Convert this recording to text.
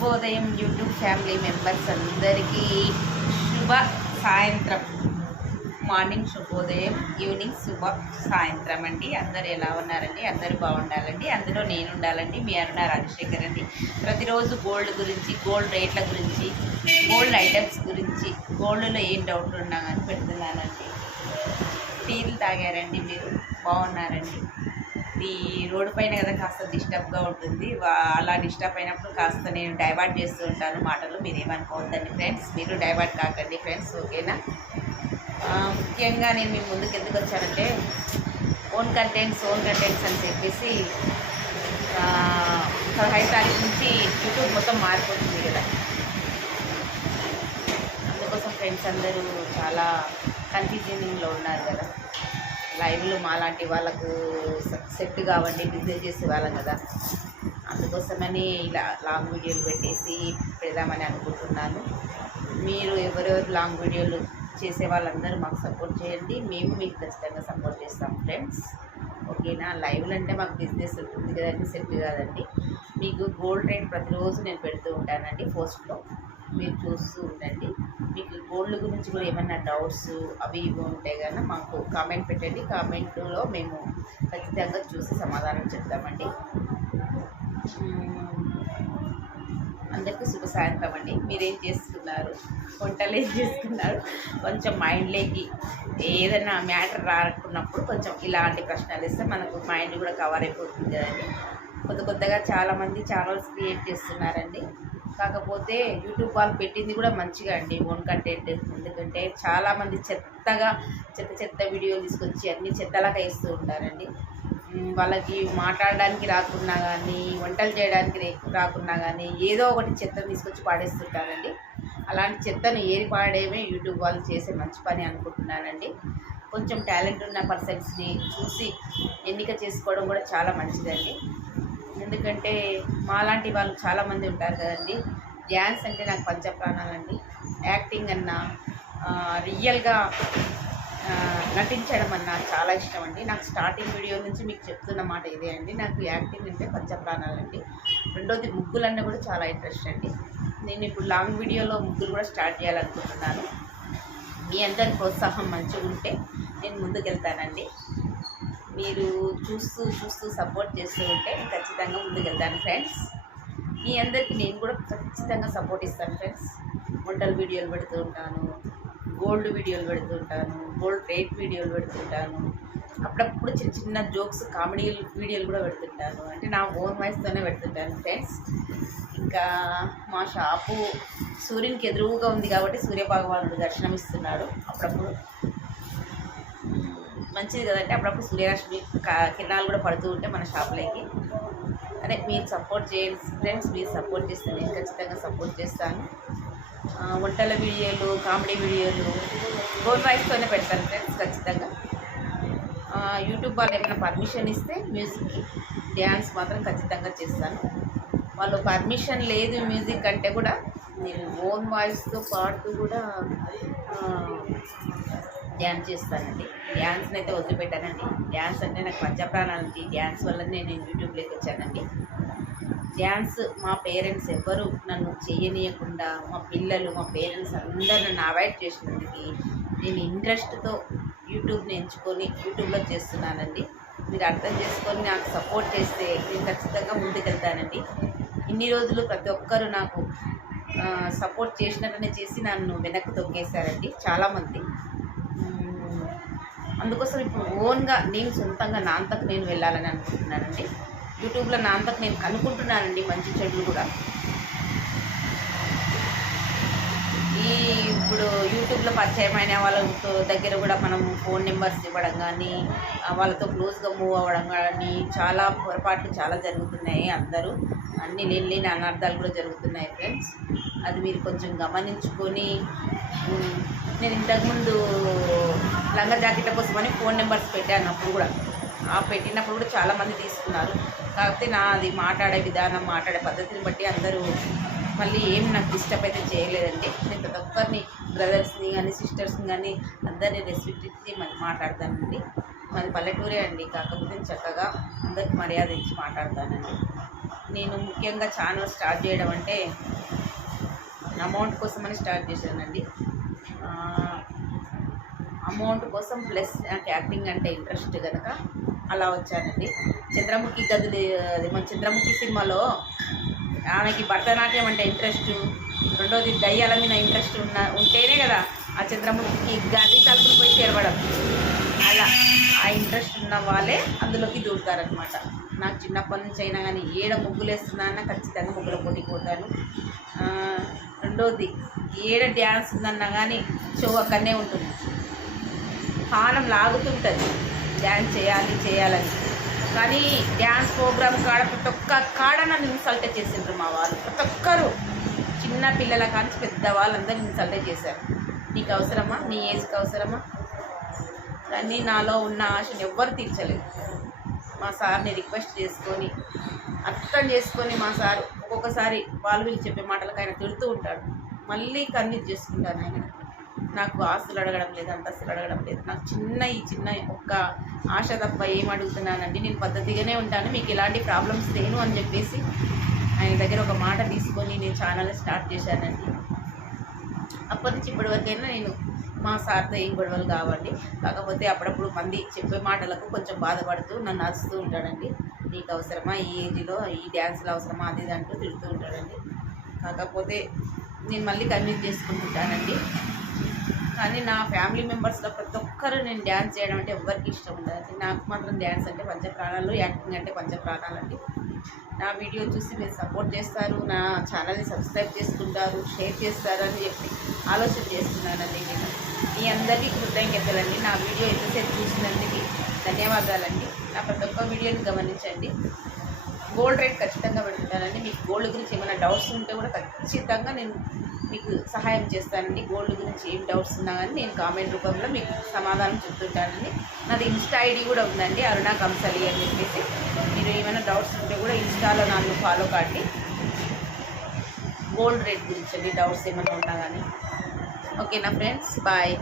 శుభోదయం YouTube family members అందరికీ శుభ సాయంత్రం. మార్నింగ్ శుభోదయం ఈవినింగ్ శుభ సాయంత్రం అండి. అందరు ఎలా ఉన్నారండి? అందరూ బాగుండాలండి. అందులో నేను ఉండాలండి మీ అరుణ రాజశేఖర్ అండి. ప్రతిరోజు గోల్డ్ గురించి గోల్డ్ రేట్ల గురించి గోల్డ్ ఐటమ్స్ గురించి గోల్డ్లో ఏం డౌట్లు ఉన్నా కానీ పెడుతున్నానండి. టీలు తాగారండి మీరు? బాగున్నారండి. ఈ రోడ్డు పైన కదా కాస్త డిస్టర్బ్గా ఉంటుంది. అలా డిస్టర్బ్ అయినప్పుడు కాస్త నేను డైవర్ట్ చేస్తూ ఉంటాను మాటలు. మీరు ఏమనుకోవద్దండి ఫ్రెండ్స్. మీరు డైవర్ట్ కాకండి ఫ్రెండ్స్ ఓకేనా? ముఖ్యంగా నేను మీ ముందుకు ఎందుకు వచ్చానంటే ఓన్ కంటెంట్స్ ఓన్ కంటెంట్స్ అని చెప్పేసి పదహైదు తారీఖు నుంచి యూట్యూబ్ మొత్తం మారిపోతుంది కదా. అందుకోసం ఫ్రెండ్స్ అందరూ చాలా కన్ఫ్యూజింగ్లో ఉన్నారు కదా. లైవ్లు మాలాంటి వాళ్ళకు సెట్ కావండి బిజినెస్ చేసే వాళ్ళం కదా. అందుకోసమని ఇలా లాంగ్ వీడియోలు పెట్టేసి పెడదామని అనుకుంటున్నాను. మీరు ఎవరెవరు లాంగ్ వీడియోలు చేసే వాళ్ళందరూ మాకు సపోర్ట్ చేయండి. మేము మీకు ఖచ్చితంగా సపోర్ట్ చేస్తాం ఫ్రెండ్స్. ఓకేనా? లైవ్లు అంటే మాకు బిజినెస్ ఉంటుంది కదండి సెట్ కాదండి. మీకు గోల్డ్ రేట్ ప్రతిరోజు నేను పెడుతూ ఉంటానండి పోస్ట్లో. మీరు చూస్తూ ఉండండి. మీకు గోల్డ్ గురించి కూడా ఏమైనా డౌట్స్ అవి ఇవి ఉంటే కనుక మాకు కామెంట్ పెట్టండి. కామెంట్లో మేము ఖచ్చితంగా చూసి సమాధానం చెప్తామండి. అందరికీ శుభ సాయంత్రం అండి. మీరేం చేస్తున్నారు? వంటలు ఏం చేస్తున్నారు కొంచెం మైండ్లోకి ఏదైనా మ్యాటర్ రాకున్నప్పుడు కొంచెం ఇలాంటి ప్రశ్నలు ఇస్తే మనకు మైండ్ కూడా కవర్ అయిపోతుంది కదండి. కొత్త కొత్తగా చాలామంది ఛానల్స్ క్రియేట్ చేస్తున్నారండి. కాకపోతే యూట్యూబ్ వాళ్ళు పెట్టింది కూడా మంచిగా అండి ఓన్ కంటెంట్. ఎందుకంటే చాలామంది చెత్తగా చెత్త చెత్త వీడియోలు తీసుకొచ్చి అన్ని చెత్తలాగా వేస్తూ ఉంటారండి. వాళ్ళకి మాట్లాడడానికి రాకున్నా కానీ వంటలు చేయడానికి రాకున్నా కానీ ఏదో ఒకటి చెత్తను తీసుకొచ్చి పాడేస్తుంటారండి. అలాంటి చెత్తను ఏరి పాడేమే యూట్యూబ్ వాళ్ళు చేసే మంచి పని అనుకుంటున్నానండి. కొంచెం టాలెంట్ ఉన్న పర్సన్స్ని చూసి ఎన్నిక చేసుకోవడం కూడా చాలా మంచిదండి. ఎందుకంటే మాలాంటి వాళ్ళు చాలామంది ఉంటారు కదండి. డ్యాన్స్ అంటే నాకు పంచ ప్రాణాలండి యాక్టింగ్ అన్నా రియల్గా నటించడం అన్నా చాలా ఇష్టం అండి నాకు స్టార్టింగ్ వీడియో నుంచి మీకు చెప్తున్న మాట ఇదే అండి. నాకు యాక్టింగ్ అంటే పంచప్రాణాలండి. రెండోది ముగ్గులన్నా కూడా చాలా ఇంట్రెస్ట్ అండి. నేను ఇప్పుడు లాంగ్ వీడియోలో ముగ్గులు కూడా స్టార్ట్ చేయాలనుకుంటున్నాను. మీ అందరి ప్రోత్సాహం మంచిగా ఉంటే నేను ముందుకెళ్తానండి. మీరు చూస్తూ చూస్తూ సపోర్ట్ చేస్తూ ఉంటే నేను ఖచ్చితంగా ముందుకెళ్తాను ఫ్రెండ్స్ మీ అందరికీ నేను కూడా ఖచ్చితంగా సపోర్ట్ ఇస్తాను ఫ్రెండ్స్ వంటల వీడియోలు పెడుతూ ఉంటాను గోల్డ్ వీడియోలు పెడుతూ ఉంటాను గోల్డ్ రేట్ వీడియోలు పెడుతుంటాను అప్పుడప్పుడు చిన్న చిన్న జోక్స్ కామెడీ వీడియోలు కూడా పెడుతుంటాను. అంటే నా ఓన్ వాయిస్తోనే పెడుతుంటాను ఫ్రెండ్స్ ఇంకా మా షాపు సూర్యునికి ఎదురుగా ఉంది కాబట్టి సూర్యభగవానుడు దర్శనం ఇస్తున్నాడు అప్పుడప్పుడు. మంచిది కదంటే అప్పుడప్పుడు సూర్యరశ్మి కిరణాలు కూడా పడుతూ ఉంటే మన షాప్లోకి. అదే మీరు సపోర్ట్ చేయండి. ఫ్రెండ్స్ మీరు సపోర్ట్ చేస్తే నేను ఖచ్చితంగా సపోర్ట్ చేస్తాను. వంటల వీడియోలు కామెడీ వీడియోలు గోల్ వాయిస్తోనే పెడతాను ఫ్రెండ్స్ ఖచ్చితంగా. యూట్యూబ్ వాళ్ళు ఏమైనా పర్మిషన్ ఇస్తే మ్యూజిక్కి డ్యాన్స్ మాత్రం ఖచ్చితంగా చేస్తాను. వాళ్ళు పర్మిషన్ లేదు మ్యూజిక్ అంటే కూడా నేను ఓన్ వాయిస్తో పాడుతూ కూడా డ్యాన్స్ చేస్తానండి. డ్యాన్స్ని అయితే వదిలిపెట్టానండి. డ్యాన్స్ అంటే నాకు పంచప్రాణాలండి డ్యాన్స్ వల్ల నేను యూట్యూబ్లోకి వచ్చానండి. డ్యాన్స్ మా పేరెంట్స్ ఎవ్వరు నన్ను చేయనీయకుండా మా పిల్లలు మా పేరెంట్స్ అందరూ నన్ను అవాయిడ్ చేసినందుకు నేను ఇంట్రెస్ట్తో యూట్యూబ్ని ఎంచుకొని యూట్యూబ్లో చేస్తున్నానండి. మీరు అర్థం చేసుకొని నాకు సపోర్ట్ చేస్తే నేను ఖచ్చితంగా ముందుకెళ్తానండి. ఇన్ని రోజులు ప్రతి ఒక్కరు నాకు సపోర్ట్ చేసినట్టునే చేసి నన్ను వెనక్కి తొక్కేశారండి చాలామంది. అందుకోసం ఇప్పుడు ఓన్గా నేను సొంతంగా నా అంతకు నేను వెళ్ళాలని అనుకుంటున్నానండి. యూట్యూబ్లో నా అంతకు నేను కనుక్కుంటున్నానండి మంచి చెడులు కూడా. ఈ ఇప్పుడు యూట్యూబ్లో పరిచయం అయిన వాళ్ళ దగ్గర కూడా మనం ఫోన్ నెంబర్స్ ఇవ్వడం కానీ వాళ్ళతో క్లోజ్గా మూవ్ అవ్వడం కానీ చాలా పొరపాట్లు చాలా జరుగుతున్నాయి అందరూ. అన్ని లేని లేని అనర్థాలు కూడా జరుగుతున్నాయి ఫ్రెండ్స్ అది మీరు కొంచెం గమనించుకొని నేను ఇంతకుముందు లంగా జాకెట్ల కోసమని ఫోన్ నెంబర్స్ పెట్టాను అప్పుడు కూడా. ఆ పెట్టినప్పుడు కూడా చాలామంది తీసుకున్నారు. కాకపోతే నా అది మాట్లాడే విధానం మాట్లాడే పద్ధతిని బట్టి అందరూ మళ్ళీ ఏం నాకు డిస్టర్బ్ అయితే చేయలేదండి. నేను ప్రతి ఒక్కరిని బ్రదర్స్ని కానీ సిస్టర్స్ని కానీ అందరినీ రెస్పెక్ట్ ఇచ్చి మరి మాట్లాడతానండి. మాది పల్లెటూరే అండి. కాకపోతే చక్కగా అందరికి మర్యాద ఇచ్చి మాట్లాడతానండి. నేను ముఖ్యంగా ఛానల్ స్టార్ట్ చేయడం అంటే అమౌంట్ కోసమని స్టార్ట్ చేశానండి. అమౌంట్ కోసం ప్లస్ నాకు యాక్టింగ్ అంటే ఇంట్రెస్ట్ కనుక అలా వచ్చానండి. చంద్రముఖి గదులు అది మన చంద్రముఖి సినిమాలో ఆమెకి భరతనాట్యం అంటే ఇంట్రెస్ట్ రెండోది దయ్యాల మీద ఇంట్రెస్ట్ ఉన్న ఉంటేనే కదా ఆ చంద్రముఖికి గది తలుపులు పోయి తెరవడం. అలా ఆ ఇంట్రెస్ట్ ఉన్న వాళ్ళే అందులోకి దూడతారనమాట నాకు చిన్నప్పటి నుంచి అయినా కానీ ఏడ ముగ్గులు వేస్తున్నానన్నా ఖచ్చితంగా ముగ్గుల పోటీకి పోతాను. రెండోది ఏడ డ్యాన్స్ ఉందన్నా కానీ షో అక్కడనే ఉంటుంది. పానం లాగుతుంటుంది. డ్యాన్స్ చేయాలి చేయాలని. కానీ డ్యాన్స్ ప్రోగ్రామ్ కాడ ప్రతి ఒక్క కాడ నన్ను ఇన్సల్ట్ చేసిండ్రు మా వాళ్ళు. ప్రతి ఒక్కరు. చిన్న పిల్లల కానీ పెద్ద వాళ్ళందరూ ఇన్సల్ట్ చేశారు. నీకు అవసరమా? నీ ఏజ్కి అవసరమా? కానీ నాలో ఉన్న ఆశను ఎవ్వరు తీర్చలేదు. మా సార్ని రిక్వెస్ట్ చేసుకొని అర్థం చేసుకొని మా సారు ఒక్కొక్కసారి వాళ్ళు వీళ్ళు చెప్పే మాటలకు ఆయన తిడుతూ ఉంటాడు. మళ్ళీ కన్విన్స్ చేసుకుంటాను ఆయన నాకు ఆస్తులు అడగడం లేదు అంతస్తులు అడగడం లేదు. నాకు చిన్న ఈ చిన్న ఒక్క ఆశ తప్ప ఏం అడుగుతున్నానండి. నేను పద్ధతిగానే ఉంటాను మీకు ఎలాంటి ప్రాబ్లమ్స్ లేను అని చెప్పేసి ఆయన దగ్గర ఒక మాట తీసుకొని నేను ఛానల్ స్టార్ట్ చేశానండి. అప్పటి నుంచి ఇప్పటి వరకైనా నేను మా సార్తో ఏం గొడవలు కావండి. కాకపోతే అప్పుడప్పుడు మంది చెప్పే మాటలకు కొంచెం బాధపడుతూ నన్ను అరుస్తూ ఉంటాడండి. నీకు అవసరమా? ఈ ఏజ్లో ఈ డ్యాన్స్లో అవసరమా? అది అంటూ తిడుతూ ఉంటాడండి. కాకపోతే నేను మళ్ళీ కన్విన్స్ చేసుకుంటుంటానండి. కానీ నా ఫ్యామిలీ మెంబర్స్లో ప్రతి ఒక్కరు నేను డ్యాన్స్ చేయడం అంటే ఎవరికి ఇష్టం ఉండదు. నాకు మాత్రం డ్యాన్స్ అంటే పంచ ప్రాణాలు యాక్టింగ్ అంటే పంచ ప్రాణాలండి నా వీడియో చూసి మీరు సపోర్ట్ చేస్తారు నా ఛానల్ని సబ్స్క్రైబ్ చేసుకుంటారు షేర్ చేస్తారు అని చెప్పి ఆలోచన చేస్తున్నానండి నేను. మీ అందరికీ కృతజ్ఞతలండి. నా వీడియో ఎంతసేపు చూసినందుకు ధన్యవాదాలండి. నా ప్రతి ఒక్క వీడియోని గమనించండి. గోల్డ్ రేట్ ఖచ్చితంగా పెడుతున్నానండి. మీకు గోల్డ్ గురించి ఏమైనా డౌట్స్ ఉంటే కూడా ఖచ్చితంగా నేను మీకు సహాయం చేస్తానండి గోల్డ్ గురించి ఏం డౌట్స్ ఉన్నా కానీ నేను కామెంట్ రూపంలో మీకు సమాధానం చెప్తుంటానండి. నాది ఇన్స్టా ఐడి కూడా ఉందండి అరుణా కంసలి అని చెప్పేసి. మీరు ఏమైనా డౌట్స్ ఉంటే కూడా ఇన్స్టాలో నన్ను ఫాలో కాండి. గోల్డ్ రేట్ గురించి అండి డౌట్స్ ఏమైనా ఉన్నా కానీ. ఓకేనా ఫ్రెండ్స్? బాయ్.